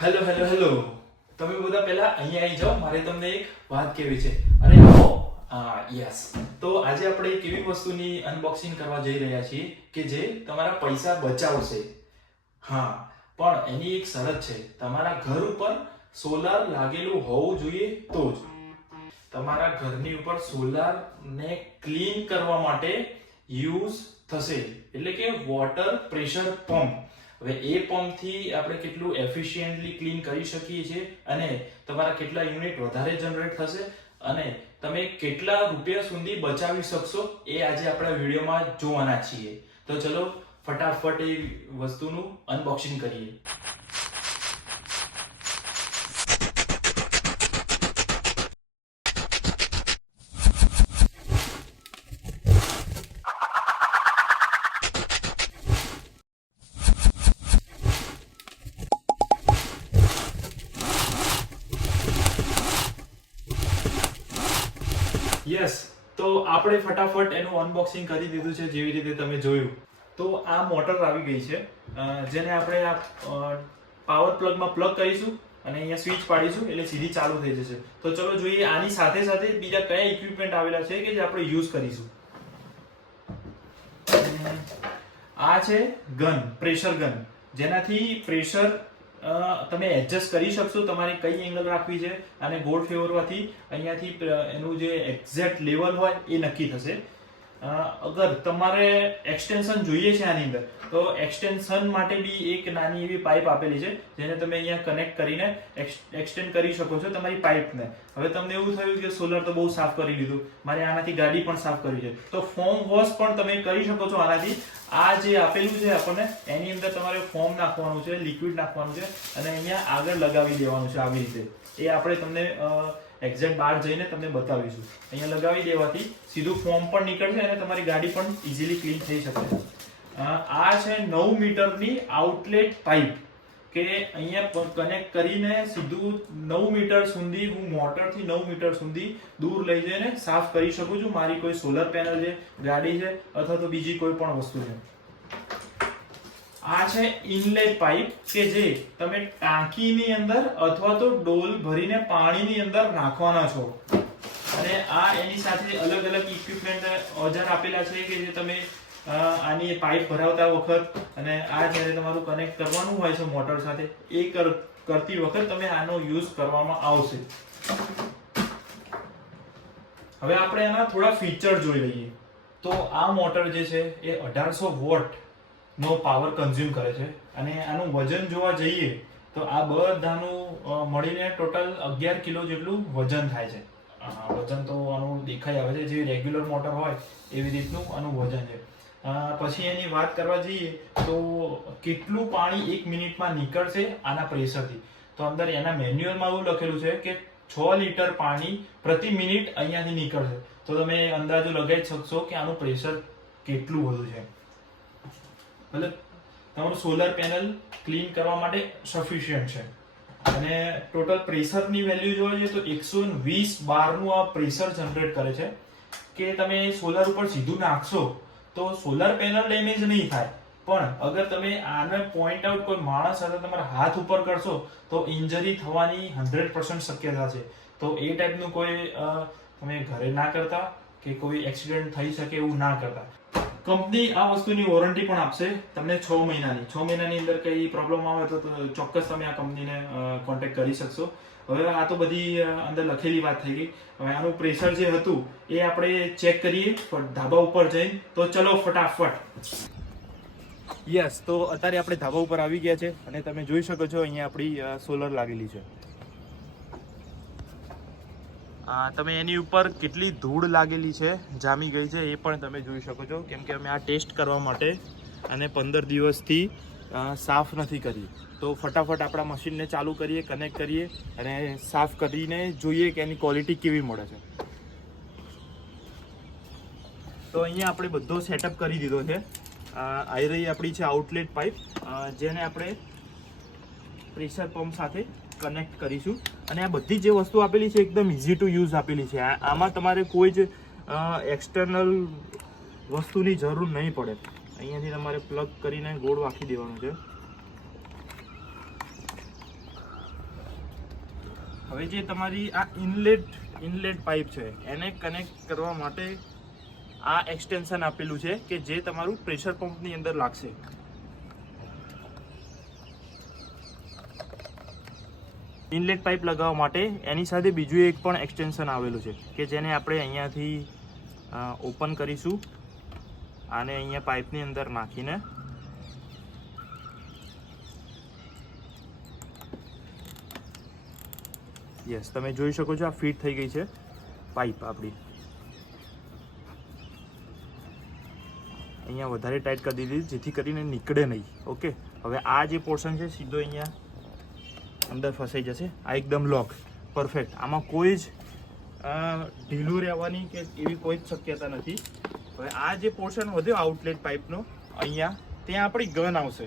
Hello hello hello. તમે બધા પહેલા અહીંયા આવી જાઓ, મારે તમને એક વાત કહેવી છે. અરે આવો. યસ. તો આજે આપણે એક એવી વસ્તુની અનબોક્સિંગ કરવા જઈ રહ્યા છીએ કે જે તમારા પૈસા બચાવશે. હા, પણ એની એક શરત છે. તમારા ઘર ઉપર સોલાર લાગેલું હોવું જોઈએ તો જ. તમારા ઘરની ઉપર સોલાર ને ક્લીન કરવા માટે યુઝ થશે, એટલે કે વોટર પ્રેશર પંપ. હવે એ પંપ થી આપણે કેટલું એફિશિયન્ટલી ક્લીન કરી શકીએ છીએ અને તમારા કેટલા યુનિટ વધારે જનરેટ થશે અને તમે કેટલા રૂપિયા સુધી બચાવી શકશો એ આજે આપણા વિડીયોમાં જોવાના છીએ. તો ચલો ફટાફટ એ વસ્તુનું અનબોક્સિંગ કરીએ. યસ, તો આપણે ફટાફટ એનું અનબોક્સિંગ કરી દીધું છે. જેવી રીતે તમે જોયું તો આ મોટર આવી ગઈ છે, જેને આપણે આ પાવર પ્લગમાં પ્લગ કરીશું અને અહીંયા સ્વિચ પાડીશું એટલે સીધી ચાલુ થઈ જશે. તો ચલો જોઈએ આની સાથે સાથે બીજા કયા ઇક્વિપમેન્ટ આવેલા છે કે જે આપણે યુઝ કરીશું. આ છે ગન, પ્રેશર ગન, જેનાથી પ્રેશર તમે એડજસ્ટ કરી શકશો. તમારે કઈ એંગલ રાખવી છે અને ગોળ ફેરવવાથી અહીંયાથી એનું જે એક્ઝેક્ટ લેવલ હોય એ નક્કી થશે. અગર તમારે એક્સટેન્શન જોઈએ છે આની અંદર, તો એક્સટેન્શન માટે બી એક નાની એવી પાઇપ આપેલી છે, જેને તમે અહીંયા કનેક્ટ કરીને એક્સટેન્ડ કરી શકો છો તમારી પાઇપને. હવે તમને એવું થયું કે સોલર તો બહુ સાફ કરી લીધું, મારે આનાથી ગાડી પણ સાફ કરવી છે, તો ફોમ વોશ પણ તમે કરી શકો છો આનાથી. આ જે આપેલું છે આપણને, એની અંદર તમારે ફોમ નાખવાનું છે, લિક્વિડ નાખવાનું છે અને અહીંયા આગળ લગાવી દેવાનું છે આવી રીતે. એ આપણે તમને એક્ઝેક્ટ બહાર જઈને તમને બતાવીશું. અહીંયા લગાવી દેવાથી સીધું ફોમ પણ નીકળશે અને તમારી ગાડી પણ ઇઝીલી ક્લીન થઈ શકે. આ છે 9 મીટરની આઉટલેટ પાઇપ, કે અહીંયા કનેક્ટ કરીને સીધું 9 મીટર સુધી હું મોટરથી 9 મીટર સુધી દૂર લઈ જઈને સાફ કરી શકું છું. મારી કોઈ સોલર પેનલ છે, ગાડી છે અથવા તો બીજી કોઈ પણ વસ્તુ છે. આ છે ઇનલેટ પાઇપ, કે જે તમે ટાંકીની અંદર અથવા તો ડોલ ભરીને પાણીની અંદર નાખવાના છો. અને આ એની સાથે અલગ અલગ ઇક્વિપમેન્ટ ઓજાર આપેલા છે કે જે તમે આની પાઇપ ભરાવતા વખત અને આ જ્યારે તમારું કનેક્ટ કરવાનું હોય છે મોટર સાથે, એ કરતી વખત તમે આનો યુઝ કરવામાં આવશે. હવે આપણે આના થોડા ફીચર જોઈ લઈએ. તો આ મોટર જે છે એ 1800 વોટ નો પાવર કન્ઝ્યુમ કરે છે અને આનું વજન જોવા જઈએ તો આ બધાનું મળીને ટોટલ 11 કિલો જેટલું વજન થાય છે. વજન તો આનું દેખાઈ આવે છે, જે રેગ્યુલર મોટર હોય એવી રીતનું આનું વજન છે. પછી એની વાત કરવા જઈએ તો કેટલું પાણી 1 મિનિટમાં નીકળશે આના પ્રેશરથી, તો અંદર એના મેન્યુઅલમાં એવું લખેલું છે કે 6 લીટર પાણી પ્રતિ મિનિટ અહીંયાથી નીકળશે. તો તમે અંદાજો લગાવી શકશો કે આનું પ્રેશર કેટલું વધુ છે. મતલબ તમારું સોલર પેનલ ક્લીન કરવા માટે સફિશિયન્ટ છે. અને ટોટલ પ્રેશરની વેલ્યુ જોઈએ છે તો 120 બારનું આ પ્રેશર જનરેટ કરે છે, કે તમે સોલર ઉપર સીધું નાખશો તો સોલર પેનલ ડેમેજ નહીં થાય, પણ અગર તમે આને પોઈન્ટ આઉટ કોઈ માણસ સાથે તમારા હાથ ઉપર કરશો તો ઇન્જરી થવાની 100% શક્યતા છે. તો એ ટાઈપનું કોઈ તમે ઘરે ના કરતા કે કોઈ એક્સિડન્ટ થઈ શકે એવું ના કરતા. કંપની આ વસ્તુની વોરંટી પણ આપશે તમને 6 મહિનાની. 6 મહિનાની અંદર કઈ પ્રોબ્લેમ આવે તો ચોક્કસ તમે આ કંપનીને કોન્ટેક્ટ કરી શકશો. હવે આ તો બધી અંદર લખેલી વાત થઈ ગઈ. હવે આનું પ્રેશર જે હતું એ આપણે ચેક કરીએ ધાબા ઉપર જઈને. તો ચલો ફટાફટ. યસ, તો અત્યારે આપણે ધાબા ઉપર આવી ગયા છે અને તમે જોઈ શકો છો અહીંયા આપણી સોલર લાગેલી છે. તમે એની ઉપર કેટલી ધૂળ લાગેલી છે, જામી ગઈ છે, એ પણ તમે જોઈ શકો છો, કેમ કે અમે આ ટેસ્ટ કરવા માટે અને 15 દિવસથી સાફ નથી કરી. તો ફટાફટ આપણા મશીનને ચાલુ કરીએ, કનેક્ટ કરીએ અને સાફ કરીને જોઈએ કે એની ક્વોલિટી કેવી મળે છે. તો અહીંયા આપણે બધો સેટઅપ કરી દીધો છે. આવી રહી આપણી છે આઉટલેટ પાઇપ, જેને આપણે પ્રેશર પંપ સાથે કનેક્ટ કરીશું. અને આ બધી જે વસ્તુ આપેલી છે એકદમ ઇઝી ટુ યુઝ આપેલી છે. આમાં તમારે કોઈ જ એક્સટર્નલ વસ્તુની જરૂર નહીં પડે. અહીંયાથી તમારે પ્લગ કરીને ગોળ વાખી દેવાનું છે. હવે જે તમારી આ ઇનલેટ પાઇપ છે એને કનેક્ટ કરવા માટે આ એક્સટેન્શન આપેલું છે કે જે તમારું પ્રેશર પંપની અંદર લાગશે. ઇનલેટ પાઇપ લગાવવા માટે એની સાથે બીજું એક પણ એક્સટેન્શન આવેલું છે કે જેને આપણે અહીંયાથી ઓપન કરીશું આને અહીંયા પાઇપની અંદર નાખીને યસ તમે જોઈ શકો છો આ ફિટ થઈ ગઈ છે પાઇપ આપણી. અહીંયા વધારે ટાઈટ કરી દીધી જેથી કરીને નીકળે નહીં. ઓકે, હવે આ જે પોર્શન છે સીધો અહીંયા અંદર ફસાઈ જશે. આ એકદમ લોક પરફેક્ટ. આમાં કોઈ જ ઢીલું રહેવાની કે એવી કોઈ જ શક્યતા નથી. હવે આ જે પોર્શન વધ્યો આઉટલેટ પાઇપનો અહીંયા ત્યાં આપણી ગન આવશે.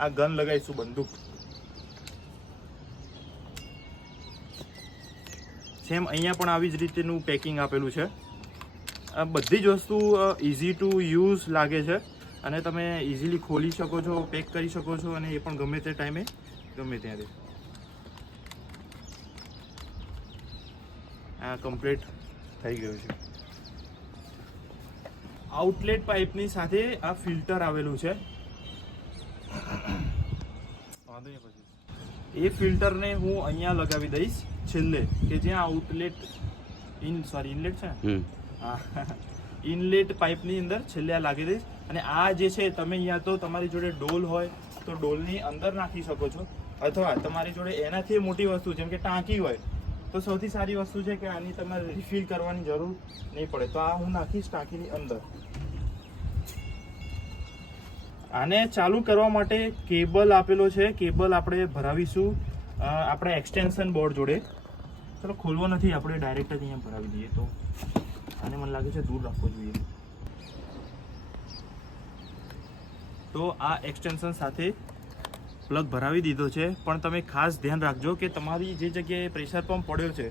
આ ગન લગાવીશું બંદૂક. સેમ અહીંયા પણ આવી જ રીતેનું પેકિંગ આપેલું છે. આ બધી જ વસ્તુ ઇઝી ટુ યુઝ લાગે છે અને તમે ઇઝીલી ખોલી શકો છો, પેક કરી શકો છો અને એ પણ ગમે તે ટાઈમે ગમે ત્યારે. આ કમ્પ્લીટ થઈ ગયું છે. આઉટલેટ પાઇપની સાથે આ ફિલ્ટર આવેલું છે. એ ફિલ્ટરને હું અહીંયા લગાવી દઈશ છેલ્લે કે જ્યાં આઉટલેટ ઇનલેટ છે ને ઇનલેટ પાઇપની અંદર છેલ્લે આ લાગી દઈશ. અને આ જે છે તમે અહીંયા તો તમારી જોડે ડોલ હોય તો ડોલની અંદર નાખી શકો છો અથવા તમારી જોડે એનાથી મોટી વસ્તુ જેમ કે ટાંકી હોય તો સૌથી સારી વસ્તુ છે કે આની તમારે રિફિલ કરવાની જરૂર નહીં પડે. તો આ હું નાખીશ ટાંકીની અંદર. આને ચાલુ કરવા માટે કેબલ આપેલો છે. કેબલ આપણે ભરાવીશું આપણે એક્સટેન્શન બોર્ડ જોડે. ચલો ખોલવો નથી, આપણે ડાયરેક્ટ જ અહીંયા ભરાવી દઈએ. તો આને મને લાગે છે દૂર રાખવો જોઈએ. તો આ એક્સટેન્શન સાથે પ્લગ ભરાવી દીધો છે. પણ તમે ખાસ ધ્યાન રાખજો કે તમારી જે જગ્યાએ પ્રેશર પંપ પડ્યો છે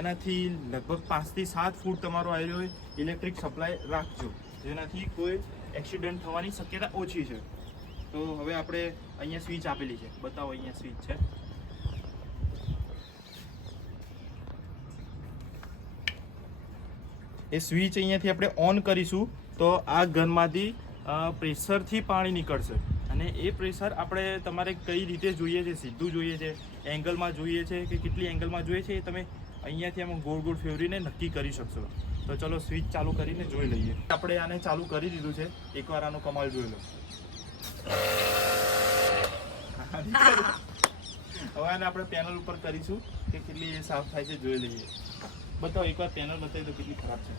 એનાથી લગભગ 5 થી 7 ફૂટ તમારો આવેલો ઇલેક્ટ્રિક સપ્લાય રાખજો, જેનાથી કોઈ એક્સિડન્ટ થવાની શક્યતા ઓછી છે. તો હવે આપણે અહીંયા સ્વિચ આપેલી છે, બતાવો અહીંયા સ્વિચ છે. એ સ્વિચ અહીંયાથી આપણે ઓન કરીશું તો આ ગનમાંથી પ્રેશરથી પાણી નીકળશે અને એ પ્રેશર આપણે તમારે કઈ રીતે જોઈએ છે, સીધું જોઈએ છે, એંગલમાં જોઈએ છે કે કેટલી એંગલમાં જોઈએ છે એ તમે અહીંયાથી આમાં ગોળ ગોળ ફેરવીને નક્કી કરી શકશો. તો ચલો સ્વિચ ચાલુ કરીને જોઈ લઈએ. આપણે આને ચાલુ કરી દીધું છે. એકવાર આનો કમાલ જોઈ લો. હવે આને આપણે પેનલ ઉપર કરીશું કે કેટલી સાફ થાય છે જોઈ લઈએ. બતાવો એકવાર પેનલ બતાવી દો કેટલી ખરાબ છે.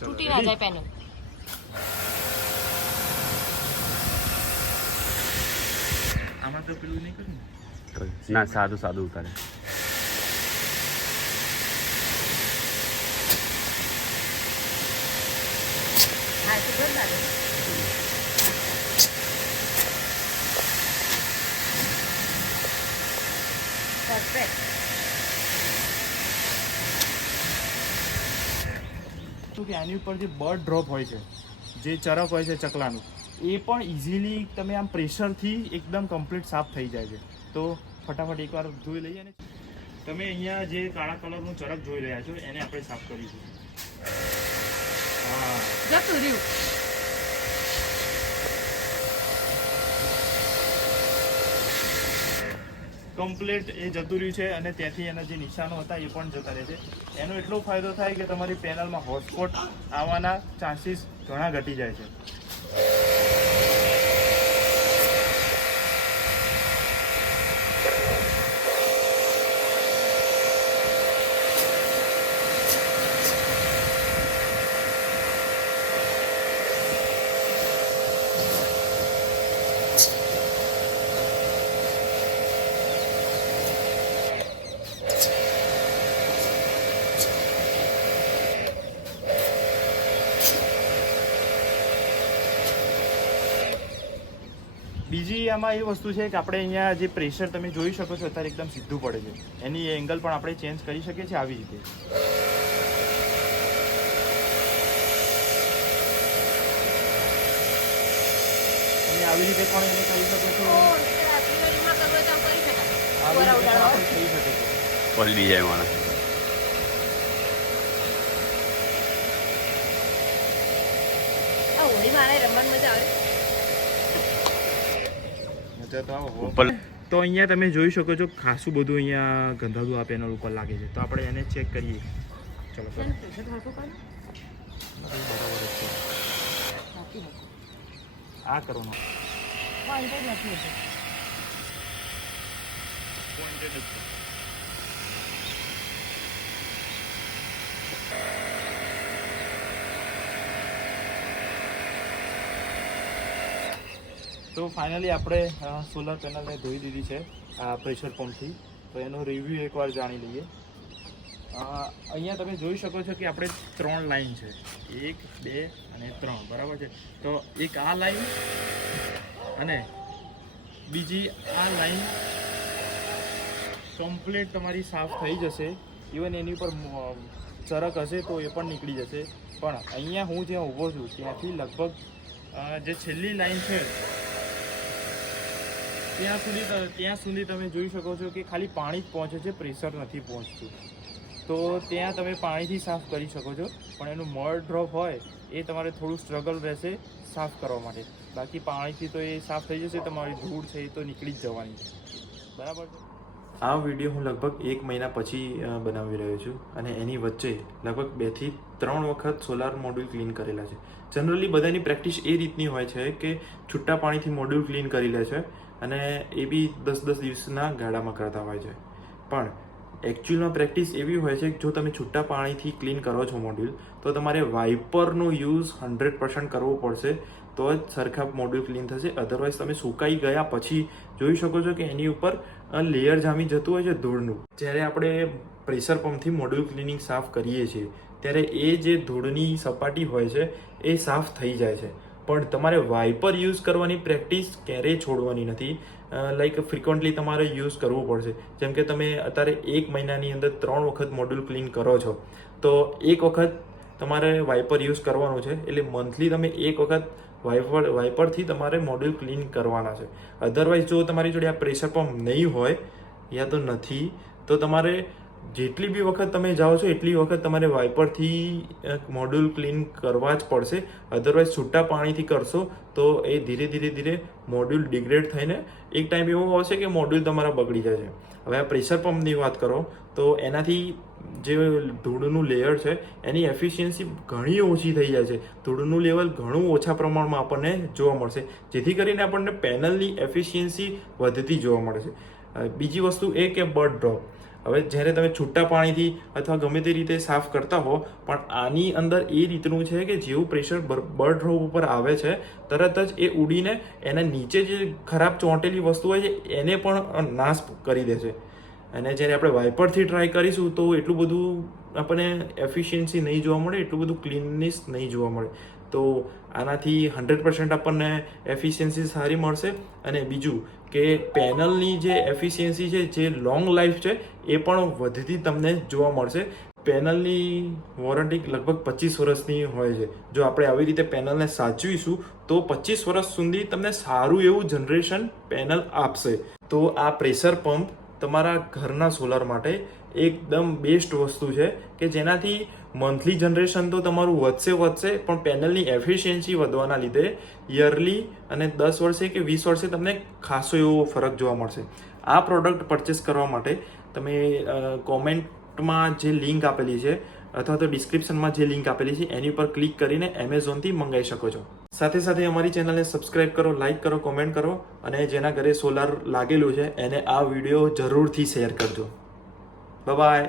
તૂટી ના જાય પેનલ. આમાં તો પેલું નહીં કર્યું ના, સાદું સાદું ઉતારે. હા તો બંધ લાગે. પરફેક્ટ. કે આની ઉપર જે બર્ડ ડ્રોપ હોય છે, જે ચરક હોય છે ચકલાનું, એ પણ ઇઝીલી તમે આમ પ્રેશરથી એકદમ કમ્પ્લીટ સાફ થઈ જાય છે. તો ફટાફટ એકવાર જોઈ લઈએ ને. તમે અહીંયા જે કાળા કલરનું ચરક જોઈ રહ્યા છો એને આપણે સાફ કરીશું. હા જતું રહ્યું. કમ્પ્લીટ એ જતું રહ્યું છે અને ત્યાંથી એના જે નિશાનો હતા એ પણ જતા રહે છે. એનો એટલો ફાયદો થાય કે તમારી પેનલમાં હોટસ્પોટ આવવાના ચાન્સીસ ઘણા ઘટી જાય છે. બીજી આમાં એ વસ્તુ છે કે આપણે અહીંયા જે પ્રેશર તમે જોઈ શકો છો અત્યારે એકદમ સીધું પડે છે. એની એંગલ પણ આપણે ચેન્જ કરી શકીએ છીએ આવી રીતે. આવી રીતે પણ એને કરી શકો છો. આવી રીતે પણ થઈ શકે છે. પલડી જાય માણસ. આ હોળી મારે રમવાની મજા આવે. મજા તો આવે. ઉપર તો અહીંયા તમે જોઈ શકો છો ખાસું બધું અહીંયા ગંધાતું આ પેનલ ઉપર લાગે છે. તો આપણે એને ચેક કરીએ. ચલો કરો. તને પ્રેશર હાથું કાઢ. બરાબર જ છે. નાખી મૂકો. આ કરવાનું પોઈન્ટ જ નથી હોતું. પોઈન્ટેડ જ છે. તો ફાઇનલી આપણે સોલર પેનલને ધોઈ દીધી છે આ પ્રેશર પંપથી. તો એનો રિવ્યૂ એકવાર જાણી લઈએ. અહીંયા તમે જોઈ શકો છો કે આપણે 3 લાઈન છે, 1 2 અને 3, બરાબર છે. તો એક આ લાઈન અને બીજી આ લાઈન કમ્પ્લીટ તમારી સાફ થઈ જશે. ઇવન એની ઉપર ચરક હશે તો એ પણ નીકળી જશે. પણ અહીંયા હું જ્યાં ઊભો છું ત્યાંથી લગભગ જે છેલ્લી લાઈન છે ત્યાં સુધી તમે જોઈ શકો છો કે ખાલી પાણી જ પહોંચે છે, પ્રેશર નથી પહોંચતું. તો ત્યાં તમે પાણીથી સાફ કરી શકો છો, પણ એનું મળ ડ્રોપ હોય એ તમારે થોડું સ્ટ્રગલ રહેશે સાફ કરવા માટે. બાકી પાણીથી તો એ સાફ થઈ જશે. તમારી ધૂળ છે એ તો નીકળી જ જવાની છે, બરાબર છે. આ વિડીયો હું લગભગ 1 મહિના પછી બનાવી રહ્યો છું અને એની વચ્ચે લગભગ 2 થી 3 વખત સોલાર મોડ્યુલ ક્લીન કરેલા છે. જનરલી બધાની પ્રેક્ટિસ એ રીતની હોય છે કે છૂટા પાણીથી મોડ્યુલ ક્લીન કરી લે છે અને એ બી 10-10 દિવસના ગાળામાં કરતા હોય છે. પણ એકચ્યુઅલમાં પ્રેક્ટિસ એવી હોય છે કે જો તમે છૂટા પાણીથી ક્લીન કરો છો મોડ્યુલ, તો તમારે વાઇપરનો યુઝ 100% કરવો પડશે, તો જ સરખા મોડ્યુલ ક્લીન થશે. અધરવાઇઝ તમે સુકાઈ ગયા પછી જોઈ શકો છો કે એની ઉપર લેયર જામી જતું હોય છે ધૂળનું. જ્યારે આપણે પ્રેશર પંપથી મોડ્યુલ ક્લિનિંગ સાફ કરીએ છીએ ત્યારે એ જે ધૂળની સપાટી હોય છે એ સાફ થઈ જાય છે. પણ તમારે વાઇપર યુઝ કરવાની પ્રેક્ટિસ ક્યારેય છોડવાની નથી. લાઈક ફ્રિકવન્ટલી તમારે યુઝ કરવું પડશે. જેમ કે તમે અત્યારે 1 મહિનાની અંદર 3 વખત મોડ્યુલ ક્લીન કરો છો, તો 1 વખત તમારે વાઇપર યુઝ કરવાનું છે. એટલે મંથલી તમે 1 વખત વાઇપરથી તમારે મોડ્યુલ ક્લીન કરવાના છે. અધરવાઇઝ જો તમારી જોડે આ પ્રેશર પંપ નહીં હોય યા તો નથી, તો તમારે જેટલી બી વખત તમે જાઓ છો એટલી વખત તમારે વાઇપરથી મોડ્યુલ ક્લીન કરવા જ પડશે. અધરવાઇઝ છૂટા પાણીથી કરશો તો એ ધીરે ધીરે મોડ્યુલ ડિગ્રેડ થઈને એક ટાઈમ એવો આવશે કે મોડ્યુલ તમારા બગડી જાય છે. હવે આ પ્રેશર પંપની વાત કરો તો એનાથી જે ધૂળનું લેયર છે એની એફિશિયન્સી ઘણી ઓછી થઈ જાય છે. ધૂળનું લેવલ ઘણું ઓછા પ્રમાણમાં આપણને જોવા મળશે, જેથી કરીને આપણને પેનલની એફિશિયન્સી વધતી જોવા મળે છે. બીજી વસ્તુ એ કે બર્ડ ડ્રોપ. હવે જ્યારે તમે છૂટા પાણીથી અથવા ગમે તે રીતે સાફ કરતા હો, પણ આની અંદર એ રીતનું છે કે જેવું પ્રેશર બર્ડ ડ્રોપ ઉપર આવે છે તરત જ એ ઉડીને એના નીચે જે ખરાબ ચોંટેલી વસ્તુ હોય છે એને પણ નાશ કરી દે છે. અને જ્યારે આપણે વાઇપરથી ટ્રાય કરીશું તો એટલું બધું આપણને એફિશિયન્સી નહીં જોવા મળે, એટલું બધું ક્લીનનેસ નહીં જોવા મળે. તો આનાથી 100% આપણને એફિશિયન્સી સારી મળશે. અને બીજું કે પેનલની જે એફિશિયન્સી છે, જે લોંગ લાઈફ છે એ પણ વધતી તમને જોવા મળશે. પેનલની વોરંટી લગભગ 25 વર્ષની હોય છે. જો આપણે આવી રીતે પેનલને સાચવીશું તો 25 વર્ષ સુધી તમને સારું એવું જનરેશન પેનલ આપશે. તો આ પ્રેશર પંપ તમારા ઘરના સોલર માટે એકદમ બેસ્ટ વસ્તુ છે કે જેનાથી મંથલી જનરેશન તો તમારું વધશે, પણ પેનલની એફિશિયન્સી વધવાના લીધે યરલી અને 10 વર્ષે કે 20 વર્ષે તમને ખાસો એવો ફરક જોવા મળશે. આ પ્રોડક્ટ પરચેસ કરવા માટે તમે કોમેન્ટમાં જે લિંક આપેલી છે અથવા તો ડિસ્ક્રિપ્શનમાં જે લિંક આપેલી છે એની ઉપર ક્લિક કરીને એમેઝોનથી મંગાવી શકો છો. સાથે સાથે અમારી ચેનલને સબસ્ક્રાઇબ કરો, લાઇક કરો, કોમેન્ટ કરો અને જેના ઘરે સોલાર લાગેલું છે એને આ વિડીયો જરૂરથી શેર કરજો. બાય.